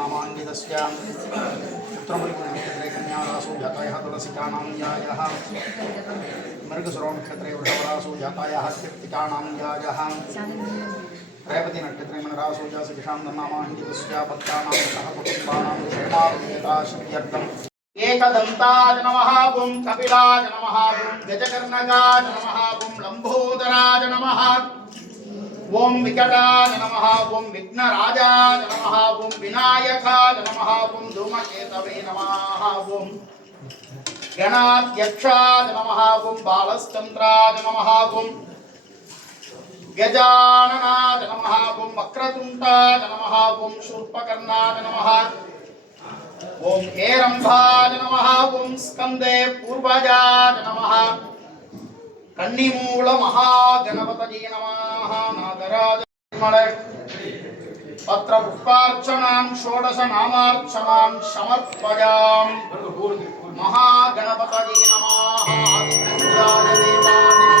तन्नामान्वितस्य पुत्रमुनिनक्षत्रे कन्यारासु जातायाः तुलसिकानां यायः मृगसुरोनक्षत्रे वृषभरासु जातायाः कृत्तिकानां यायः रेवती नक्षत्रे मनरासु जासुषां तन्नामान्वितस्य भक्तानां सह कुटुम्बानां क्षेमाभिवृद्धिर्यर्थम् एकदन्ताय नमः ओं कपिलाय नमः ओं गजकर्णकाय नमः ओं लंबोदराय नमः ओं विकटाय नमः ओं विघ्नराजाय नमः ओं विनायकाय नमः ओं धूमकेतवे नमः ओं गणाध्यक्षाय नमः ओं बालस्चन्द्राय नमः ओं गजाननाय नमः ओं वक्रतुण्डाय नमः ओं शूर्पकर्णाय नमः ओं हेरंभाय नमः ओं स्कंदे पूर्वजाय नमः कन्निमूल महागणपतये नमः नागराज पत्र पुष्पार्चनां षोडश नामार्चनां समर्पयामि महागणपतये नमः आदित्याय देवाय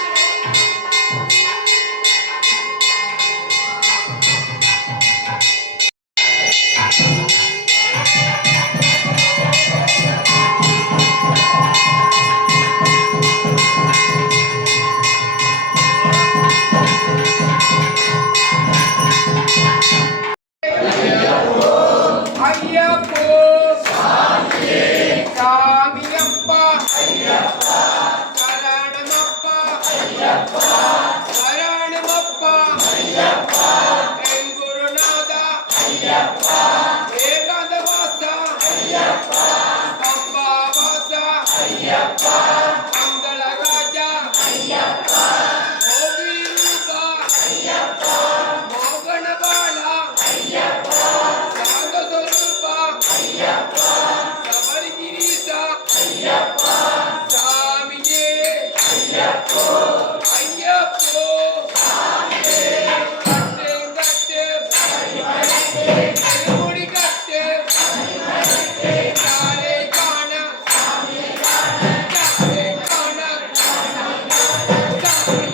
சரணமப்பா என் குருநாதா ஏகாந்த வாசா பம்பா வாசா மங்கள ராஜா மோகினி ரூபா மோகன பாலா சாந்த சொரூபா சபரிகிரீசா சாமியே ஐயப்போ கட்டு கட்டு திருமுடி கட்டு யாரை காண யாரை காண சாமி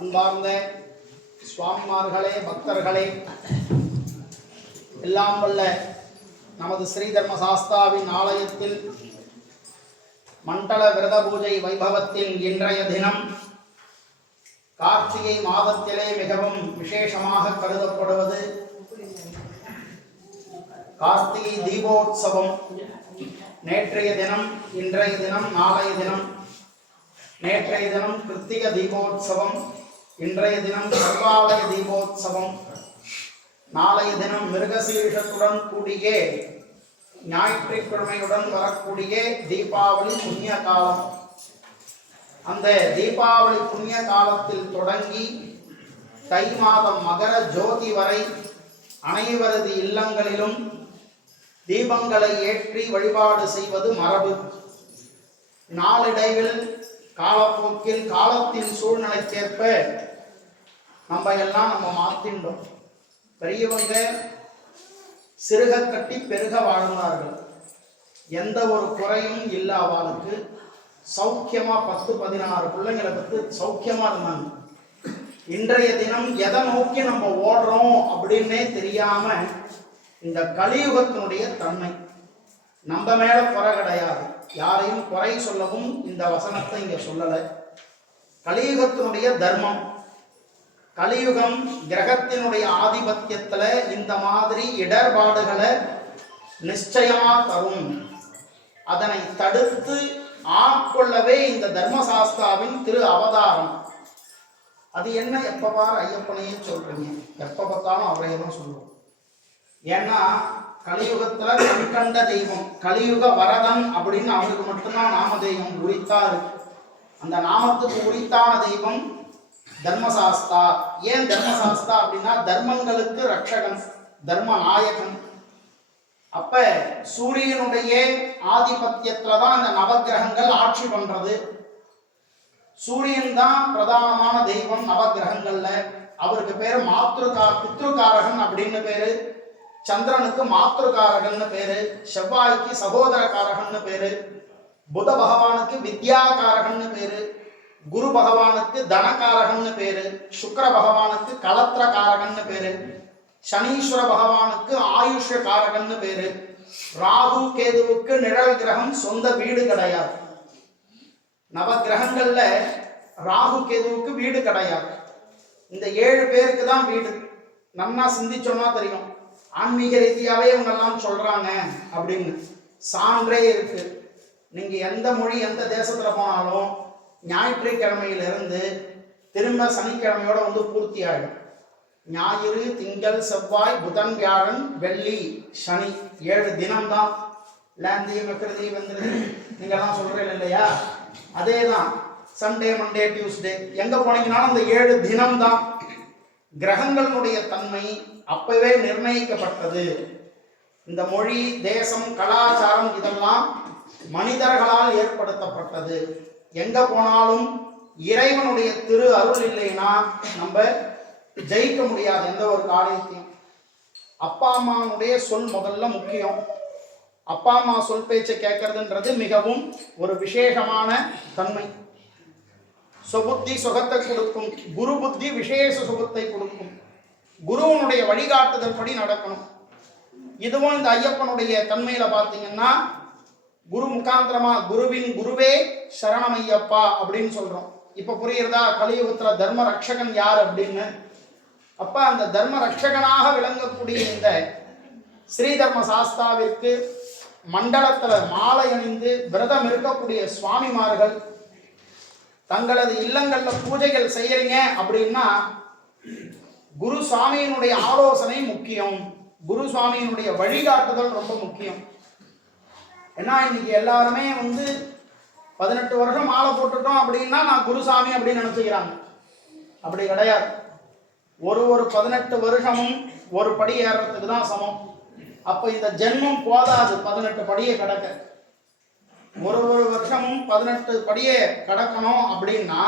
அன்பார்ந்த சுவாமிமார்களே, பக்தர்களே, எல்லாம் வல்ல நமது ஸ்ரீ தர்மசாஸ்தாவின் ஆலயத்தில் மண்டல விரத பூஜை வைபவத்தின் இன்றைய தினம் கார்த்திகை மாதத்திலே மிகவும் விசேஷமாக கருதப்படுவது கார்த்திகை தீபோத்சவம். நேற்றைய தினம், இன்றைய தினம், நாளைய தினம். நேற்றைய தினம் கிருத்திக தீபோத்சவம், இன்றைய தினம் சர்வாலய தீபோத்சவம், நாளைய தினம் மிருகசீஷத்துடன் கூடிய ஞாயிற்றுக்கிழமையுடன் வரக்கூடிய தீபாவளி புண்ணிய காலம். அந்த தீபாவளி புண்ணிய காலத்தில் தொடங்கி தை மாதம் மகர ஜோதி வரை அனைவரது இல்லங்களிலும் தீபங்களை ஏற்றி வழிபாடு செய்வது மரபு. நாளடைவில் காலப்போக்கில் காலத்தின் சூழ்நிலைக்கேற்ப நம்ம மாற்றின்றோம். பெரியவங்க சிறுக கட்டி பெருக வாழ்ந்தார்கள். எந்த ஒரு குறையும் இல்லாதவளுக்கு சௌக்கியமா 10-16 பிள்ளைங்களை பற்றி சௌக்கியமா இருந்தாங்க. இன்றைய தினம் எதை நோக்கி நம்ம ஓடுறோம் அப்படின்னே தெரியாம இந்த கலியுகத்தினுடைய தன்மை. நம்ம மேல குறை கிடையாது, யாரையும் குறை சொல்லவும் இந்த வசனத்தை இங்க சொல்லலை. கலியுகத்தினுடைய தர்மம், கலியுகம் கிரகத்தினுடைய ஆதிபத்தியத்துல இந்த மாதிரி இடர்பாடுகளை நிச்சயமா தரும். அதனை தடுத்து ஆட்கொள்ளவே இந்த தர்மசாஸ்தாவின் திரு அவதாரம். அது என்ன? எப்ப பார் ஐயப்பனையே சொல்றீங்க, எப்ப பார்த்தாலும் அவரையே தான் சொல்லுவோம். ஏன்னா கலியுகத்துல கண்கண்ட தெய்வம், கலியுக வரதன் அப்படின்னு அவருக்கு மட்டும்தான் நாமதெய்வம் உரித்தாரு. அந்த நாமத்துக்கு உரித்தான தெய்வம் தர்மசாஸ்தா. ஏன் தர்மசாஸ்தா அப்படின்னா தர்மங்களுக்கு ரட்சகன், தர்ம நாயகன். அப்ப சூரியனுடைய ஆதிபத்தியத்துலதான் இந்த நவகிரகங்கள் ஆட்சி பண்றது. சூரியன் தான் பிரதானமான தெய்வம் நவகிரகங்கள்ல. அவருக்கு பேரு பித்ருகாரகன் அப்படின்னு பேரு. சந்திரனுக்கு மாத்ருகாரகன்னு பேரு. செவ்வாய்க்கு சகோதரகாரகன்னு பேரு. புத பகவானுக்கு வித்யாகாரகன்னு பேரு. குரு பகவானுக்கு தனகாரகன்னு பேரு. சுக்கிர பகவானுக்கு கலத்திரகாரகன்னு பேரு. சனீஸ்வர பகவானுக்கு ஆயுஷ காரகன்னு பேரு. ராகு கேதுவுக்கு நிழல் கிரகம், சொந்த வீடு கிடையாது. நவ கிரகங்கள்ல ராகு கேதுவுக்கு வீடு கிடையாது. இந்த 7 பேருக்கு தான் வீடு. நன்னா சிந்திச்சோம்னா தெரியும். ஆன்மீக ரீதியாவே இவங்க எல்லாம் சொல்றாங்க அப்படின்னு சான்றே இருக்கு. நீங்க எந்த மொழி எந்த தேசத்துல போனாலும் ஞாயிற்றுக்கிழமையிலிருந்து திரும்ப சனிக்கிழமையோட வந்து பூர்த்தி ஆயிடும். ஞாயிறு, திங்கள், செவ்வாய், புதன், வியாழன், வெள்ளி, சனி 7 தினம்தான். லேந்தி மெக்ரதி வந்துருது நீங்கெல்லாம் சொல்றீங்க இல்லையா? அதே தான். சண்டே, மண்டே, டியூஸ்டே எங்க போனீங்கன்னாலும் அந்த 7 தினம்தான். கிரகங்களுடைய தன்மை அப்பவே நிர்ணயிக்கப்பட்டது. இந்த மொழி, தேசம், கலாச்சாரம் இதெல்லாம் மனிதர்களால் ஏற்படுத்தப்பட்டது. எங்க போனாலும் இறைவனுடைய திரு அருள் இல்லைன்னா நம்ம ஜெயிக்க முடியாது எந்த ஒரு காரியத்தையும். அப்பா அம்மாவுடைய சொல் முதல்ல முக்கியம். அப்பா அம்மா சொல் பேச்சை கேட்கறதுன்றது மிகவும் ஒரு விசேஷமான தன்மை. சுபுத்தி சுகத்தை கொடுக்கும், குரு புத்தி விசேஷ சுகத்தை கொடுக்கும். குருவனுடைய வழிகாட்டுதல் படி நடக்கணும். இதுவும் இந்த ஐயப்பனுடைய தன்மையில பார்த்தீங்கன்னா குரு முகாந்திரமா குருவின் குருவே சரணமையப்பா அப்படின்னு சொல்றோம். இப்ப புரியுறதா? கலியுகத்துல தர்ம ரட்சகன் யார் அப்படின்னு. அப்ப அந்த தர்ம ரட்சகனாக விளங்கக்கூடிய இந்த ஸ்ரீதர்ம சாஸ்தாவிற்கு மண்டலத்துல மாலை அணிந்து விரதம் இருக்கக்கூடிய சுவாமிமார்கள் தங்களது இல்லங்கள்ல பூஜைகள் செய்யறீங்க அப்படின்னா குரு சுவாமியினுடைய ஆலோசனை முக்கியம். குரு சுவாமியினுடைய வழிகாட்டுதல் ரொம்ப முக்கியம். ஏன்னா இன்னைக்கு எல்லாருமே 18 வருஷம் மாலை போட்டுட்டோம் அப்படின்னா நான் குருசாமி அப்படின்னு நினைச்சுக்கிறாங்க. அப்படி கிடையாது. ஒரு 18 வருஷமும் ஒரு படி ஏறத்துக்கு தான் சமம். அப்ப இந்த ஜென்மம் போதாது 18 படியை கடக்க. ஒரு வருஷமும் 18 படியை கடக்கணும் அப்படின்னா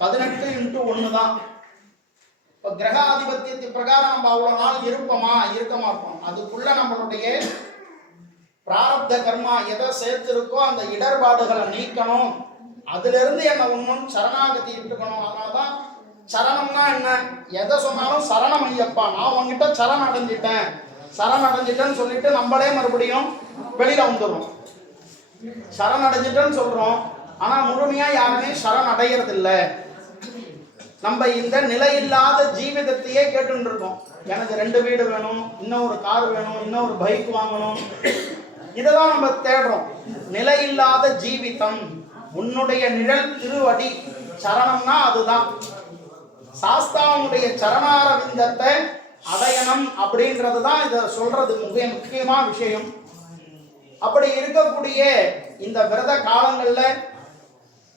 18 × 1 தான். இப்ப கிரகாதிபத்தியத்தின் பிரகாரம் நம்ம அவ்வளவு நாள் இருப்போமா? இருக்க மாட்டோம். அதுக்குள்ள நம்மளுடைய பிராரப்த கர்மா எதை சேர்த்திருக்கோ அந்த இடர்பாடுகளை நீக்கணும். அதுல இருந்து என்ன ஒன்றும் சரணாகதி இருக்கணும். அதனாலதான் சரணம்னா என்ன? எதை சொன்னாலும் சரணம் ஐயப்பா, நான் உங்ககிட்ட சரணடைஞ்சிட்டேன்னு சொல்லிட்டு நம்மளே மறுபடியும் வெளியில வந்துடுறோம். சரணடைஞ்சிட்டேன்னு சொல்றோம், ஆனா முழுமையா யாருமே சரணடைகிறது இல்லை. நம்ம இந்த நிலையில்லாத ஜீவிதத்தையே கேட்டு இருக்கோம். எனக்கு 2 வீடு வேணும், இன்னொரு கார் வேணும், இன்னொரு பைக் வாங்கணும், இதெல்லாம் நம்ம தேடுறோம். நிலையில்லாத ஜீவிதம். உன்னுடைய நிழல் திருவடி சரணம்னா அதுதான். சாஸ்தாவுடைய சரணாரவிந்தத்தை அடையணும் அப்படின்றதுதான் இதை சொல்றது முக்கியமான விஷயம். அப்படி இருக்கக்கூடிய இந்த விரத காலங்கள்ல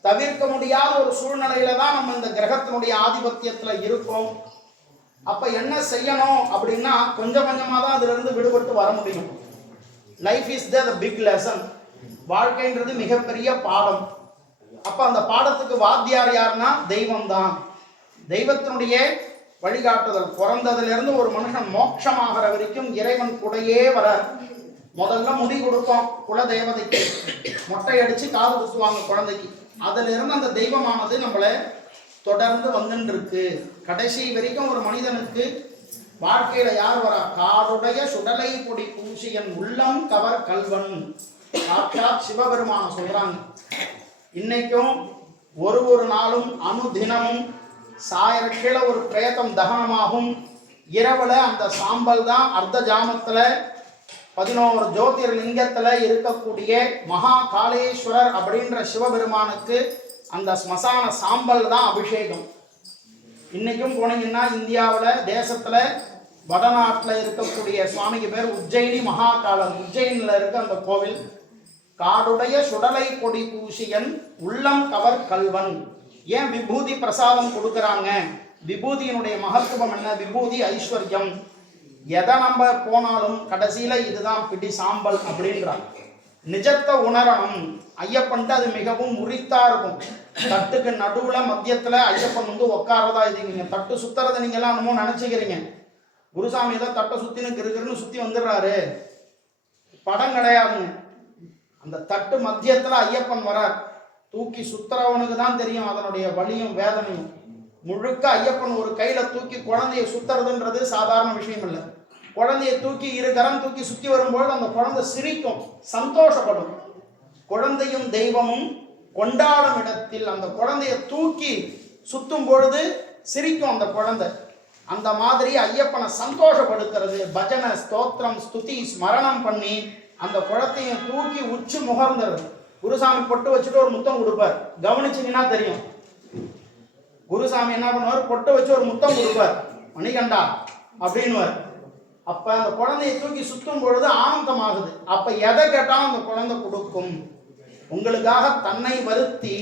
தவிர்க்க முடியாத ஒரு சூழ்நிலையில தான் நம்ம இந்த கிரகத்தினுடைய ஆதிபத்தியத்துல இருக்கோம். அப்ப என்ன செய்யணும் அப்படின்னா கொஞ்சம் கொஞ்சமா தான் அதுல இருந்து விடுபட்டு வர முடியும். Life is the big lesson. வாழ்க்கைன்றது மிகப்பெரிய பாடம். அப்ப அந்த பாடத்துக்கு வாத்தியார் யாருன்னா தெய்வம் தான். தெய்வத்தினுடைய வழிகாட்டுதல். பிறந்ததுல இருந்து ஒரு மனுஷன் மோட்சமாகிற வரைக்கும் இறைவன் கூடயே வர. முதல்ல முடி கொடுப்போம் குல தேவதைக்கு, மொட்டை அடிச்சு காது குத்துவாங்க குழந்தைக்கு. அதுல இருந்து அந்த தெய்வமானது நம்மளை தொடர்ந்து வந்துட்டு இருக்கு. கடைசி வரைக்கும் ஒரு மனிதனுக்கு வாழ்க்கையில யார் வரா? காடுடைய சுடலை பொடி பூசியன் உள்ளம் கவர் கல்வன். சாட்சாத் சிவபெருமான சொல்றாங்க. இன்னைக்கும் ஒரு நாளும் அனுதினமும் சாயர கீழே ஒரு பிரேதம் தகனமாகும். இரவுல அந்த சாம்பல் தான் அர்த்த ஜாமத்துல 11 ஜோதிர்லிங்கத்துல இருக்கக்கூடிய மகா காளேஸ்வரர் அப்படின்ற சிவபெருமானுக்கு அந்த ஸ்மசான சாம்பல் தான் அபிஷேகம். இன்னைக்கும் போனீங்கன்னா இந்தியாவில் தேசத்துல வடநாட்டில் இருக்கக்கூடிய சுவாமிக்கு பேர் உஜ்ஜயினி மகாகாலர். உஜ்ஜயினில் இருக்க அந்த கோவில். காடுடைய சுடலை பொடி பூசியன் உள்ளம் கவர் கல்வன். ஏன் விபூதி பிரசாதம் கொடுக்குறாங்க? விபூதியினுடைய மகத்துவம் என்ன? விபூதி ஐஸ்வர்யம். எதை நம்ம போனாலும் கடைசியில இதுதான் பிடி சாம்பல் அப்படின்றாங்க. நிஜத்தை உணரணும். ஐயப்பன்ட்டு அது மிகவும் உரித்தா இருக்கும். தட்டுக்கு நடுவுல மத்தியத்துல ஐயப்பன் வந்து உட்காரதா இது. நீங்க தட்டு சுத்துறதை நீங்க எல்லாம் என்னமோ நினைச்சுக்கிறீங்க. குருசாமி ஏதோ தட்டை சுத்தின்னு கிருன்னு சுத்தி வந்துடுறாரு, படம் கிடையாதுங்க. அந்த தட்டு மத்தியத்துல ஐயப்பன் வரார். தூக்கி சுத்துறவனுக்கு தான் தெரியும் அதனுடைய வலியும் வேதனையும். முழுக்க ஐயப்பன் ஒரு கையில தூக்கி குழந்தைய சுத்துறதுன்றது சாதாரண விஷயம் இல்லை. குழந்தைய தூக்கி இரு கரம் தூக்கி சுத்தி வரும்போது அந்த குழந்தை சிரிக்கும், சந்தோஷப்படும். குழந்தையும் தெய்வமும் கொண்டாடும் இடத்தில் அந்த குழந்தைய தூக்கி சுத்தும் பொழுது சிரிக்கும் அந்த குழந்தை. அந்த மாதிரி ஐயப்பனை சந்தோஷப்படுத்துறது, பஜனை ஸ்தோத்திரம் ஸ்துதி ஸ்மரணம் பண்ணி அந்த குழந்தைய தூக்கி உச்சி முகர்ந்துறது. குருசாமி பொட்டு வச்சுட்டு ஒரு முத்தம் கொடுப்பார், கவனிச்சிங்கன்னா தெரியும். குருசாமி என்ன பண்ணுவார், பொட்டு வச்சு ஒரு முத்தம் கொடுப்பார், மணிகண்டா அப்படின்னுவார். அப்ப அந்த குழந்தையை தூக்கி சுத்தும் பொழுது ஆனந்தமாகுது. அப்ப எதை கேட்டாலும் அந்த குழந்தை கொடுக்கும். உங்களுக்காக தன்னை வருத்தி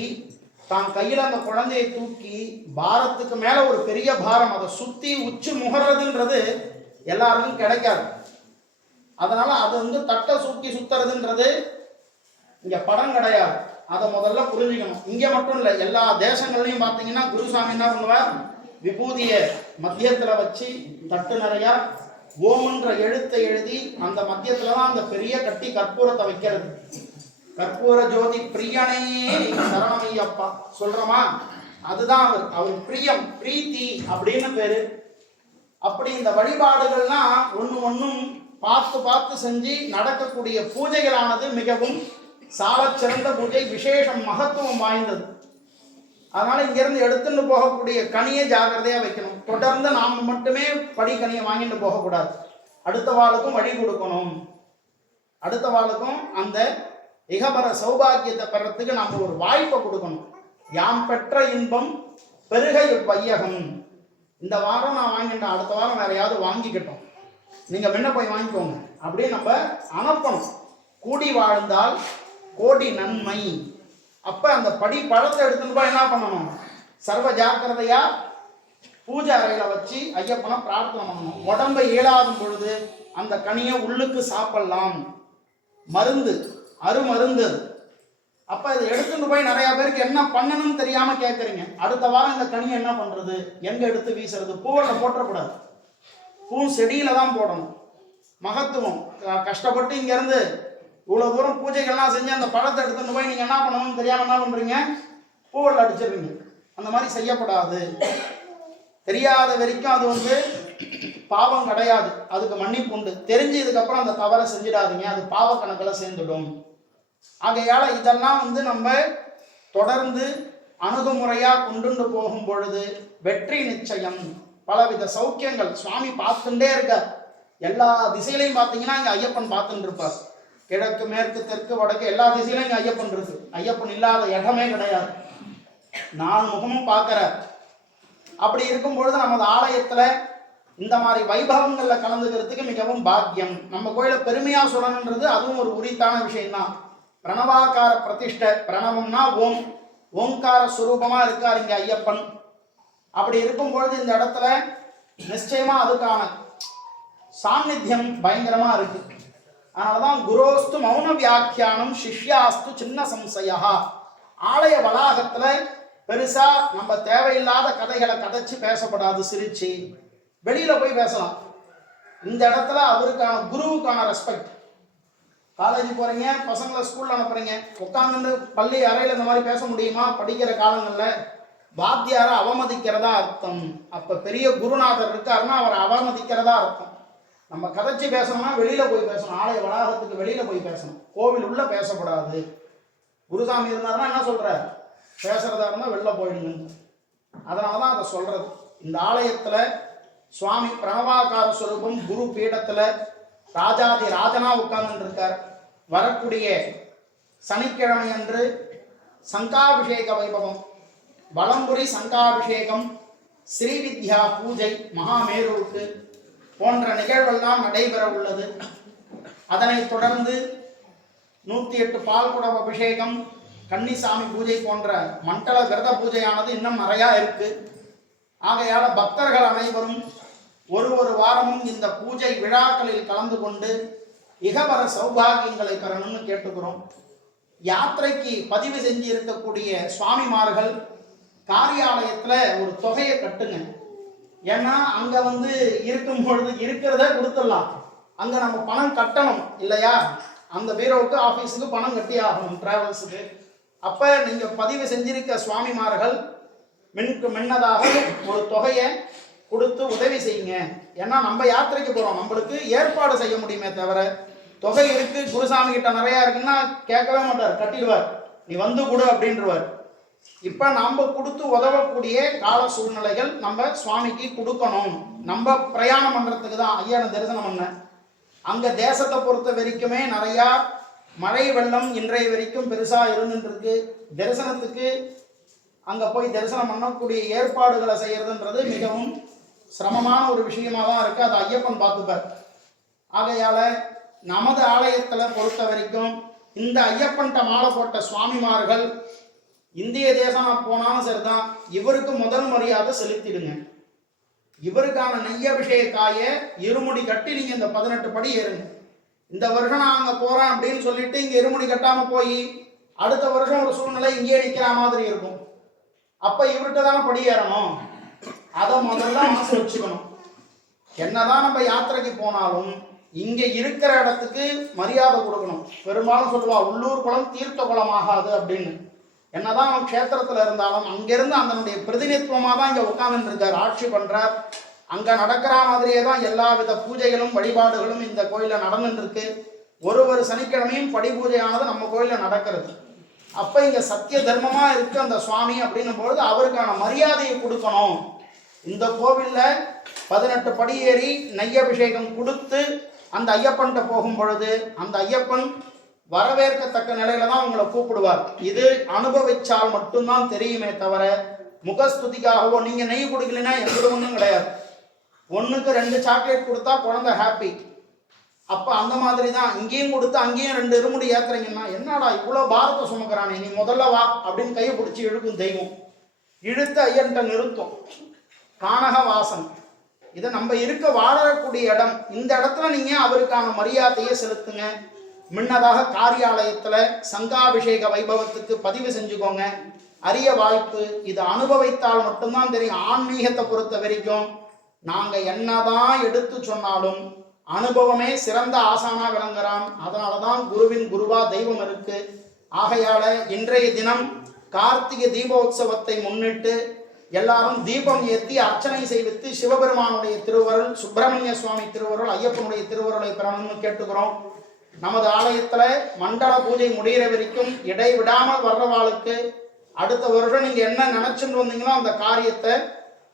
தான் கையில அந்த குழந்தையை தூக்கி பாரத்துக்கு மேல ஒரு பெரிய பாரம், அதை சுத்தி உச்சி முகர்றதுன்றது எல்லாருக்கும் கிடைக்காது. அதனால அது வந்து தட்டை சுத்தி சுத்துறதுன்றது இங்க படம் கிடையாது. அதை முதல்ல புரிஞ்சுக்கணும். இங்க மட்டும் இல்லை, எல்லா தேசங்கள்லையும் பார்த்தீங்கன்னா குருசாமி என்ன பண்ணுவார், விபூதிய மத்தியத்துல வச்சு தட்டு நிறையா ஓம்ன்ற எழுத்தை எழுதி அந்த மத்தியத்துல தான் அந்த பெரிய கட்டி கற்பூரத்தை வைக்கிறது. கற்பூர ஜோதி பிரியனே சரணமையப்பா சொல்றோமா, அதுதான் அவர் பிரியம், பிரீத்தி அப்படின்னு பேரு. அப்படி இந்த வழிபாடுகள்லாம் ஒன்றும் பார்த்து பார்த்து செஞ்சு நடக்கக்கூடிய பூஜைகளானது மிகவும் சாலச் சிறந்த பூஜை, விசேஷம் மகத்துவம் வாய்ந்தது. அதனால இங்கிருந்து எடுத்துட்டு போகக்கூடிய கனியை ஜாகிரதையா வைக்கணும். தொடர்ந்து நாம் மட்டுமே படிக்கனியை வாங்கிட்டு போகக்கூடாது. அடுத்த வாளுக்கும் வழி கொடுக்கணும். அடுத்த வாளுக்கும் அந்த இகபர சௌபாகியத்தை பெறத்துக்கு நாம் ஒரு வாய்ப்பை கொடுக்கணும். யாம் பெற்ற இன்பம் பெருக வையகம். இந்த வாரம் நான் வாங்கிட்டேன், அடுத்த வாரம் வேற யாவது வாங்கிக்கிட்டோம், நீங்க முன்ன போய் வாங்கிக்கோங்க அப்படியே நம்ம அனுப்பணும். கூடி வாழ்ந்தால் கோடி நன்மை. அப்ப அந்த படி பழத்தை எடுத்துன்னு போய் என்ன பண்ணணும், சர்வ ஜாக்கிரதையா பூஜை அறையில வச்சு ஐயப்பனை பிரார்த்தனை பண்ணணும். உடம்பை இயலாத பொழுது அந்த கனியை உள்ளுக்கு சாப்பிடலாம். மருந்து, அருமருந்து. அப்ப இதை எடுத்துட்டு போய் நிறைய பேருக்கு என்ன பண்ணணும்னு தெரியாம கேட்கறீங்க. அடுத்த வாரம் இந்த கனியை என்ன பண்றது, எங்க எடுத்து வீசுறது? பூவில் போட்டக்கூடாது, பூ செடியில தான் போடணும். மகத்துவம். கஷ்டப்பட்டு இங்க இருந்து இவ்வளவு தூரம் பூஜைகள்லாம் செஞ்சு அந்த பழத்தை எடுத்துட்டு போய் நீங்க என்ன பண்ணணும்னு தெரியாம என்ன பண்றீங்க, பூவில் அடிச்சிருவீங்க. அந்த மாதிரி செய்யப்படாது. தெரியாத வரைக்கும் அது வந்து பாவம் கிடையாது, அதுக்கு மன்னிப்பு உண்டு. தெரிஞ்சதுக்கு அப்புறம் அந்த தவறை செஞ்சிடாதீங்க, அது பாவ கணக்கில் சேர்ந்துடும். ஆகையால இதெல்லாம் வந்து நம்ம தொடர்ந்து அணுகுமுறையா கொண்டு போகும் பொழுது வெற்றி நிச்சயம். பலவித சௌக்கியங்கள் சுவாமி பார்த்துட்டே இருக்கார். எல்லா திசையிலையும் பார்த்தீங்கன்னா இங்க ஐயப்பன் பார்த்துட்டு இருப்பார். கிழக்கு மேற்கு தெற்கு வடக்கு எல்லா திசையிலும் இங்க ஐயப்பன் இருக்கு. ஐயப்பன் இல்லாத இடமே கிடையாது. 4 முகமும் பார்க்கிறார். அப்படி இருக்கும் பொழுது நமது ஆலயத்துல இந்த மாதிரி வைபவங்கள்ல கலந்துக்கிறதுக்கு மிகவும் பாக்கியம். நம்ம கோயில பெருமையா சொல்லணுன்றது அதுவும் ஒரு உரித்தான விஷயம்தான். பிரணவாக்கார பிரதிஷ்டை, பிரணவம்னா ஓம், ஓங்கார சுரூபமா இருக்கார் இங்க ஐயப்பன். அப்படி இருக்கும் பொழுது இந்த இடத்துல நிச்சயமா அதுக்கான சாநித்தியம் பயங்கரமா இருக்கு. அதனாலதான் குரோஸ்து மௌன வியாக்கியானம் சிஷ்யாஸ்து சின்ன சம்சயா. ஆலய வளாகத்துல பெருசா நம்ம தேவையில்லாத கதைகளை கதைச்சு பேசப்படாது. சிரிச்சு வெளியில போய் பேசலாம். இந்த இடத்துல அவருக்கான குருவுக்கான ரெஸ்பெக்ட். காலேஜ் போறீங்க, பசங்களை ஸ்கூல்ல அனுப்புறீங்க, உட்காந்துட்டு பள்ளி அறையில இந்த மாதிரி பேச முடியுமா? படிக்கிற காலங்கள்ல வாத்தியாரை அவமதிக்கிறதா அர்த்தம். அப்ப பெரிய குருநாதர் இருக்காருன்னா அவரை அவமதிக்கிறதா அர்த்தம். நம்ம கதைச்சு பேசணும்னா வெளியில போய் பேசணும். ஆலய வளாகத்துக்கு வெளியில போய் பேசணும், கோவில் உள்ள பேசக்கூடாது. குருசாமி இருந்தாருன்னா என்ன சொல்ற, பேசுறதா இருந்தா வெளில போயிடுங்க. அதனாலதான் அதை சொல்றது. இந்த ஆலயத்துல சுவாமி பிரணவாகார ஸ்வரூபம் குரு பீடத்துல ராஜாதி ராஜனா உட்கார்ந்து இருக்கார். வரக்கூடிய சனிக்கிழமை அன்று சங்காபிஷேக வைபவம், வலம்புரி சங்காபிஷேகம், ஸ்ரீவித்யா பூஜை மகாமேருவுக்கு போன்ற நிகழ்வெல்லாம் நடைபெற உள்ளது. அதனைத் தொடர்ந்து 108 பால் குடம் அபிஷேகம், கன்னிசாமி பூஜை போன்ற மண்டல விரத பூஜையானது இன்னும் நிறையா இருக்கு. ஆகையால பக்தர்கள் அனைவரும் ஒரு வாரமும் இந்த பூஜை விழாக்களில் கலந்து கொண்டு இகவர சௌபாகியங்களை பெறணும்னு கேட்டுக்கிறோம். யாத்திரைக்கு பதிவு செஞ்சு இருக்கக்கூடிய சுவாமிமார்கள் காரியாலயத்துல ஒரு தொகையை கட்டுங்க. ஏன்னா அங்க இருக்கும் பொழுது இருக்கிறத கொடுத்துடலாம், அங்க நம்ம பணம் கட்டணும் இல்லையா? அந்த பீரோவுக்கு ஆபீஸுக்கு பணம் கட்டி ஆகணும், டிராவல்ஸுக்கு. அப்ப நீங்க பதிவு செஞ்சிருக்க சுவாமிமார்கள் முன்னதாக ஒரு தொகையை கொடுத்து உதவி செய்யுங்க. ஏன்னா நம்ம யாத்திரைக்கு போறோம், நம்மளுக்கு ஏற்பாடு செய்ய முடியுமே தவிர, தொகை இருக்கு குருசாமி கிட்ட நிறைய இருக்குன்னா கேட்கவே மாட்டார், கட்டிடுவார், நீ வந்து கொடு அப்படின்றவார். இப்ப நம்ம கொடுத்து உதவக்கூடிய கால சூழ்நிலைகள் நம்ம சுவாமிக்கு கொடுக்கணும். நம்ம பிரயாணம் பண்றதுக்கு தான் ஐயா தரிசனம் பண்ண. அங்க தேசத்தை பொறுத்த வரைக்குமே நிறைய மழை வெள்ளம் இன்றைய வரைக்கும் பெருசா இருந்துட்டு இருக்கு. தரிசனத்துக்கு அங்க போய் தரிசனம் பண்ணக்கூடிய ஏற்பாடுகளை செய்யறதுன்றது மிகவும் சிரமமான ஒரு விஷயமா தான் இருக்கு. அது ஐயப்பன் பார்த்துப்பார். ஆகையால நமது ஆலயத்துல பொறுத்த வரைக்கும் இந்த ஐயப்பன்ட்ட மாலை போட்ட சுவாமிமார்கள் இந்திய தேசம் போனாலும் சரிதான், இவருக்கு முதல் மரியாதை செலுத்திடுங்க. இவருக்கான நெய்யபிஷேக காய இருமுடி கட்டி நீங்க இந்த 18 படி ஏறுங்க. இந்த வருஷம் நான் அங்க போறேன் அப்படின்னு சொல்லிட்டு இங்க இருமுடி கட்டாம போய் அடுத்த வருஷம் ஒரு சூழ்நிலை இங்கே நிற்கிற மாதிரி இருக்கும். அப்ப இவர்கிட்ட தானே படி ஏறணும். அதை முதல்ல மனசு வச்சுக்கணும். என்னதான் நம்ம யாத்திரைக்கு போனாலும் இங்க இருக்கிற இடத்துக்கு மரியாதை கொடுக்கணும். பெரும்பாலும் சொல்லுவா உள்ளூர் குளம் தீர்த்த குளம் ஆகாது அப்படின்னு. என்னதான் அவன் க்ஷேத்திரத்துல இருந்தாலும் அங்கிருந்து அதனுடைய பிரதிநிதித்துவமா தான் இங்க உட்கார்ந்துட்டு இருக்கார், ஆட்சி பண்றார். அங்க நடக்கிற மாதிரியே தான் எல்லா வித பூஜைகளும் வழிபாடுகளும் இந்த கோயில நடந்துட்டு இருக்கு. ஒரு சனிக்கிழமையும் படி பூஜையானது நம்ம கோயில நடக்கிறது. அப்ப இங்க சத்திய தர்மமா இருக்கு அந்த சுவாமி அப்படின்னும் பொழுது அவருக்கான மரியாதையை கொடுக்கணும். இந்த கோவில்ல 18 படி ஏறி நெய்யபிஷேகம் கொடுத்து அந்த ஐயப்பன்கிட்ட போகும் பொழுது அந்த ஐயப்பன் வரவேற்கத்தக்க நிலையில தான் உங்களை கூப்பிடுவார். இது அனுபவிச்சால் மட்டும்தான் தெரியுமே தவிர முகஸ்துதிக்காகவோ நீங்க நெய் கொடுக்கலன்னா எந்த ஒன்றும் கிடையாது. 1க்கு 2 சாக்லேட் கொடுத்தா குழந்தை ஹாப்பி. அப்ப அந்த மாதிரி தான் இங்கேயும் கொடுத்து அங்கேயும் 2 இருமுடி ஏத்துறீங்கன்னா என்னடா இவ்வளவு பாரத்தை சுமக்கிறானே, நீ முதல்ல வா அப்படின்னு கையை பிடிச்சி இழுக்கும் தெய்வம். இழுத்து ஐயன்ட்ட நிறுத்தும். கானக வாசன் இது நம்ம இருக்க வாழக்கூடிய இடம். இந்த இடத்துல நீங்க அவருக்கான மரியாதையை செலுத்துங்க. முன்னதாக காரியாலயத்துல சங்காபிஷேக வைபவத்துக்கு பதிவு செஞ்சுக்கோங்க. அரிய வாய்ப்பு. இது அனுபவித்தால் மட்டும்தான் தெரியும். ஆன்மீகத்தை பொறுத்த வரைக்கும் நாங்க என்னதான் எடுத்து சொன்னாலும் அனுபவமே சிறந்த ஆசானா விளங்குறான். அதனாலதான் குருவின் குருவா தெய்வம் இருக்கு. ஆகையால இன்றைய தினம் கார்த்திகை தீபோத்சவத்தை முன்னிட்டு எல்லாரும் தீபம் ஏற்றி அர்ச்சனை செய்வித்து சிவபெருமானுடைய திருவருள், சுப்பிரமணிய சுவாமி திருவருள், ஐயப்பனுடைய திருவருளை பெறணும்னு கேட்டுக்கிறோம். நமது ஆலயத்துல மண்டல பூஜை முடிகிற வரைக்கும் இடைவிடாமல் வர்றவாளுக்கு அடுத்த வருஷம் நீங்க என்ன நினைச்சுட்டு வந்தீங்களோ அந்த காரியத்தை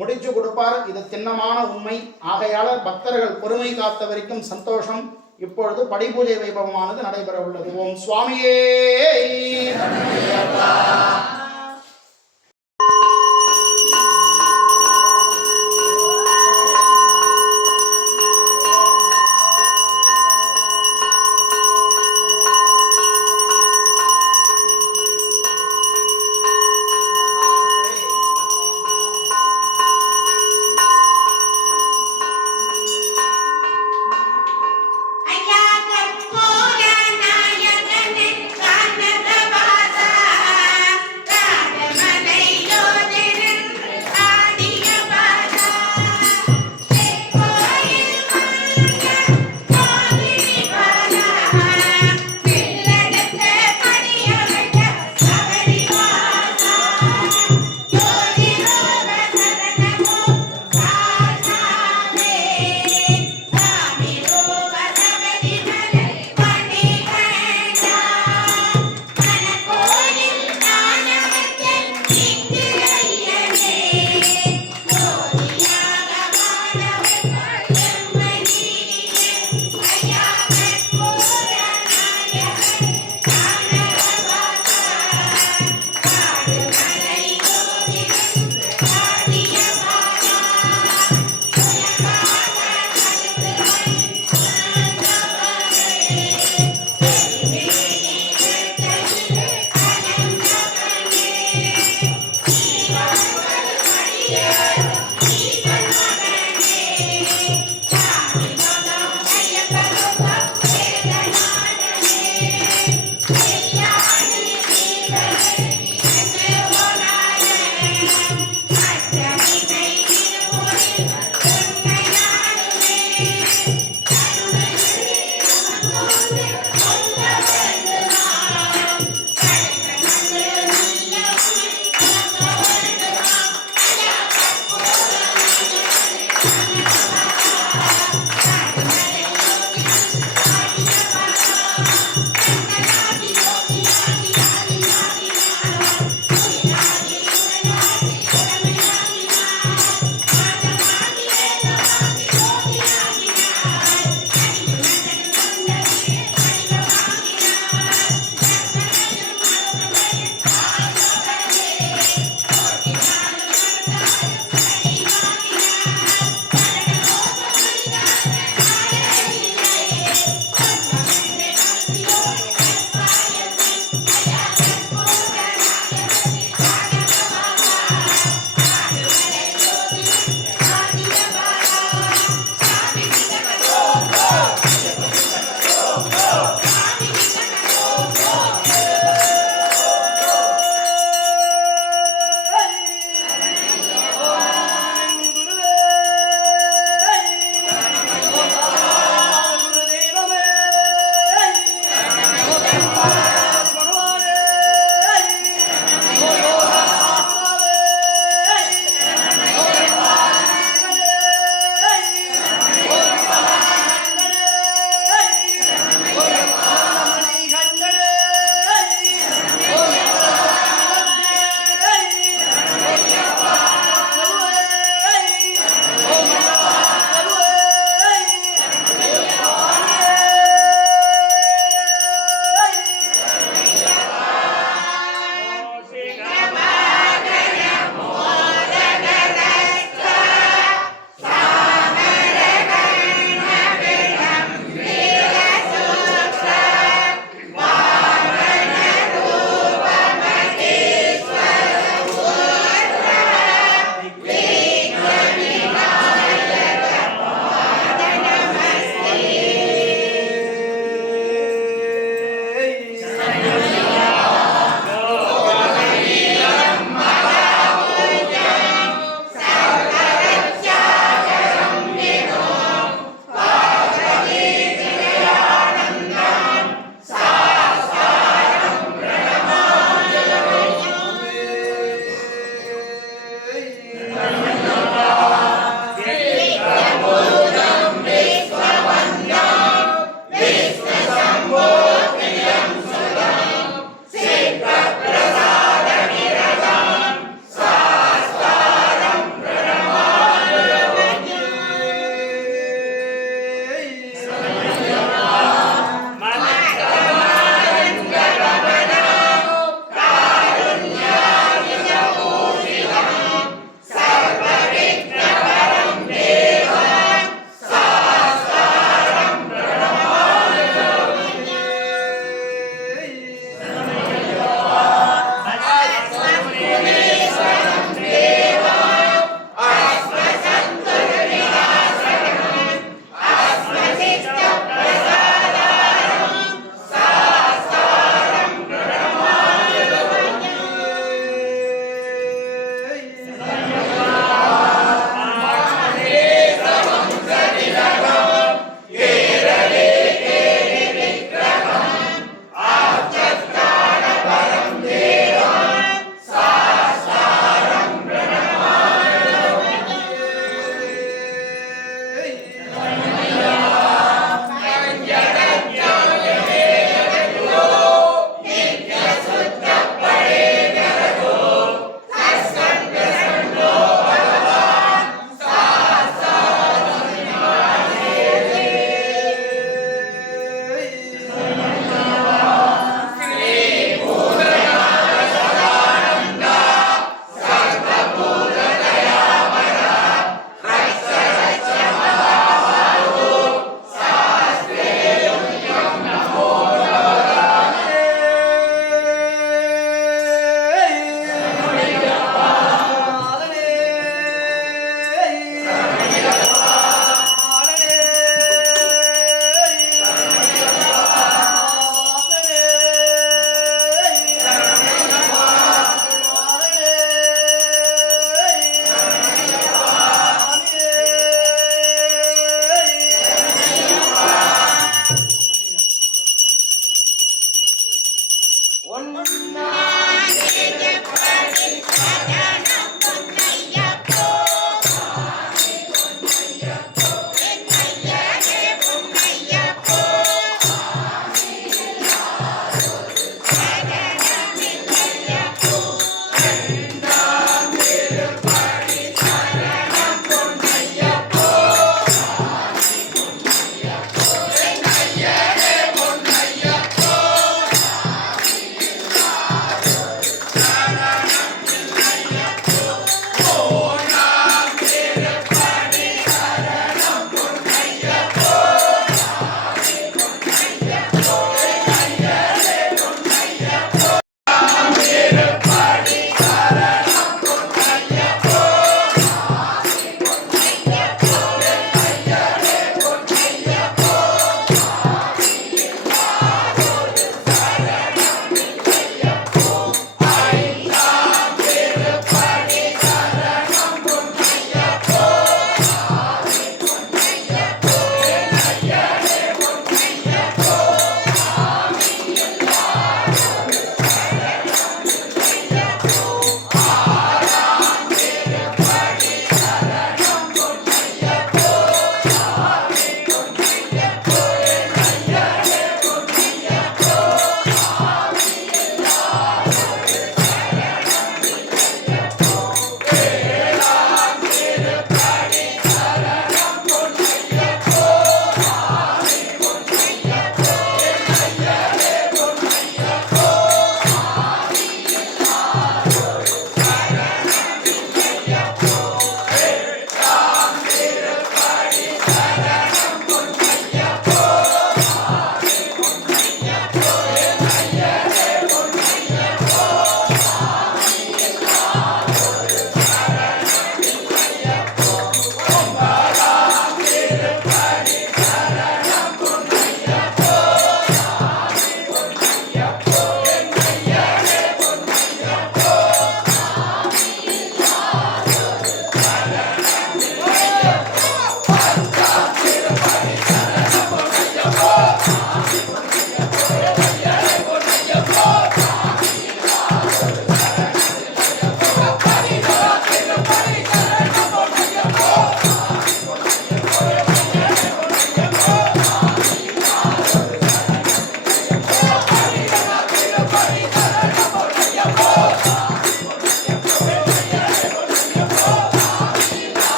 முடிச்சு கொடுப்பார். இது திண்ணமான உண்மை. ஆகையால பக்தர்கள் பொறுமை காத்த வரைக்கும் சந்தோஷம். இப்பொழுது படிபூஜை வைபவமானது நடைபெற உள்ளது. ஓம் சுவாமியே. ஐயா கற்பூர நாயகனே கானகவாசா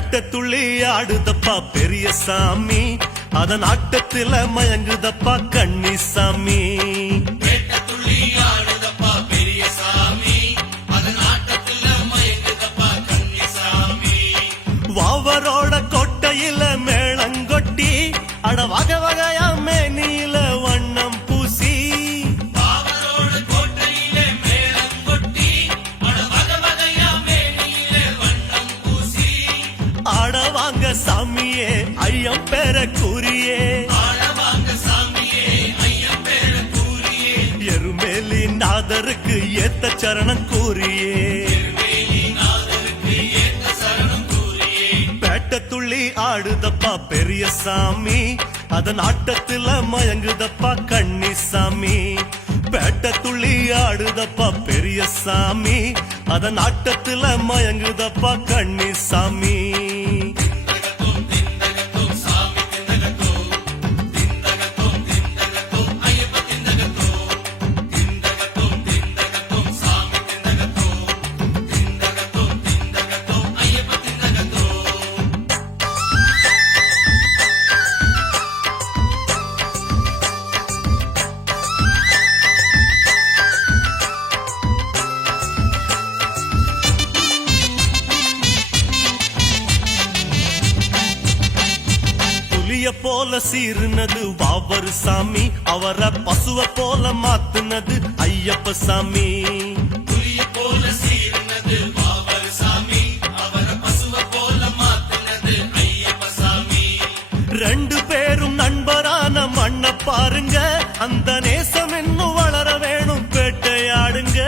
பேட்ட துள்ளி ஆடுதப்பா பெரிய சாமி அதன் ஆட்டத்துல மயங்குதப்பா கன்னிசாமி. வாவரோட கொட்டையில மேளங்கொட்டி அட வகை வகையா மேனியில வண்ணம் பூசி ஆடவாங்க சாமியே ஐயம் பேர கூறியே எருமேலி நாதருக்கு ஏத்த சரணம் கூறியே பேட்ட துள்ளி ஆடுதப்பா பெரிய சாமி அதன் ஆட்டத்துல மயங்குதப்பா கன்னிசாமி. பேட்ட துள்ளி ஆடுதப்பா பெரிய சாமி அதன் ஆட்டத்துல மயங்குதப்பா கன்னிசாமி. போல சீருனது வாவர் சாமி அவரை பசுவ போல மாத்துனது ஐயப்ப சாமி. போல சீருனது வாவர் சாமி அவரை பசுவ போல மாத்துனது ஐயப்ப சாமி. ரெண்டு பேரும் நண்பரான மண்ண பாருங்க அந்த நேசம் இன்னும் வளர வேணும் பேட்டையாடுங்க.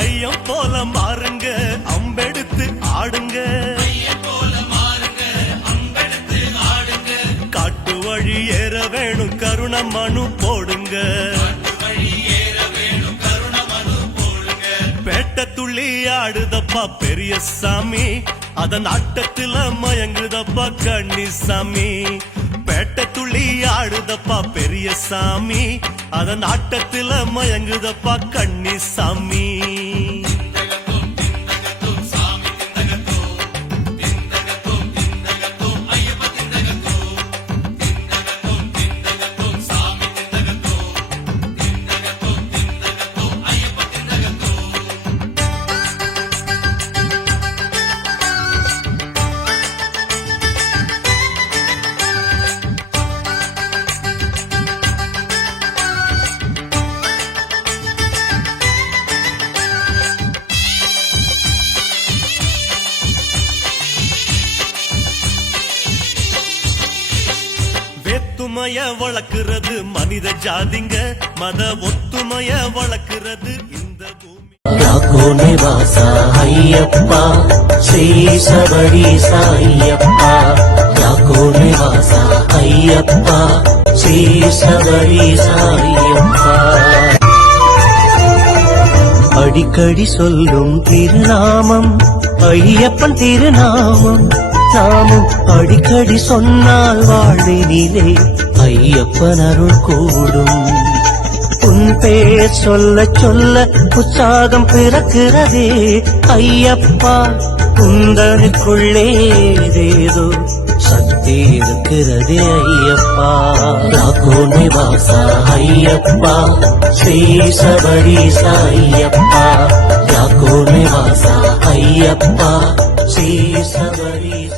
ஐயம் போல மாறுங்க அம்பெடுத்து ஆடுங்க காட்டு வழி ஏற வேணும் கருண மனு போடுங்க. பேட்ட துள்ளி ஆடுதப்பா பெரிய சாமி அதன் ஆட்டத்துல மயங்குதப்பா கன்னிசாமி. பேட்ட துள்ளி ஆடுதப்பா பெரிய சாமி அதன் ஆட்டத்துல மயங்குதப்பா கன்னிசாமி. ஒத்துமைய வளர்க்கிறது மனித ஜாதிங்க மத ஒத்துமைய வளர்க்கிறது இந்த பூமி. யாக்கோ நிவாசா ஐயப்பா ஸ்ரீ சபரீசா ஐயப்பா யாக்கோ நிவாசா ஐயப்பா ஸ்ரீ சபரீசா ஐயப்பா. அடிக்கடி சொல்லும் திருநாமம் ஐயப்பன் திருநாமம் நாமும் அடிக்கடி சொன்னால் வாழ்வினிலே ஐயப்பன் அருள் கூடும். உன் பேர் சொல்ல சொல்ல உற்சாகம் பிறக்கிறதே ஐயப்பா குந்தனுக்குள்ளே ஏதேதோ சக்தி இருக்கிறதே ஐயப்பா. யாக்கோ நிவாசா ஐயப்பா ஸ்ரீ சபரீசா ஐயப்பா யாக்கோ நிவாசா ஐயப்பா ஸ்ரீ சபரீசா.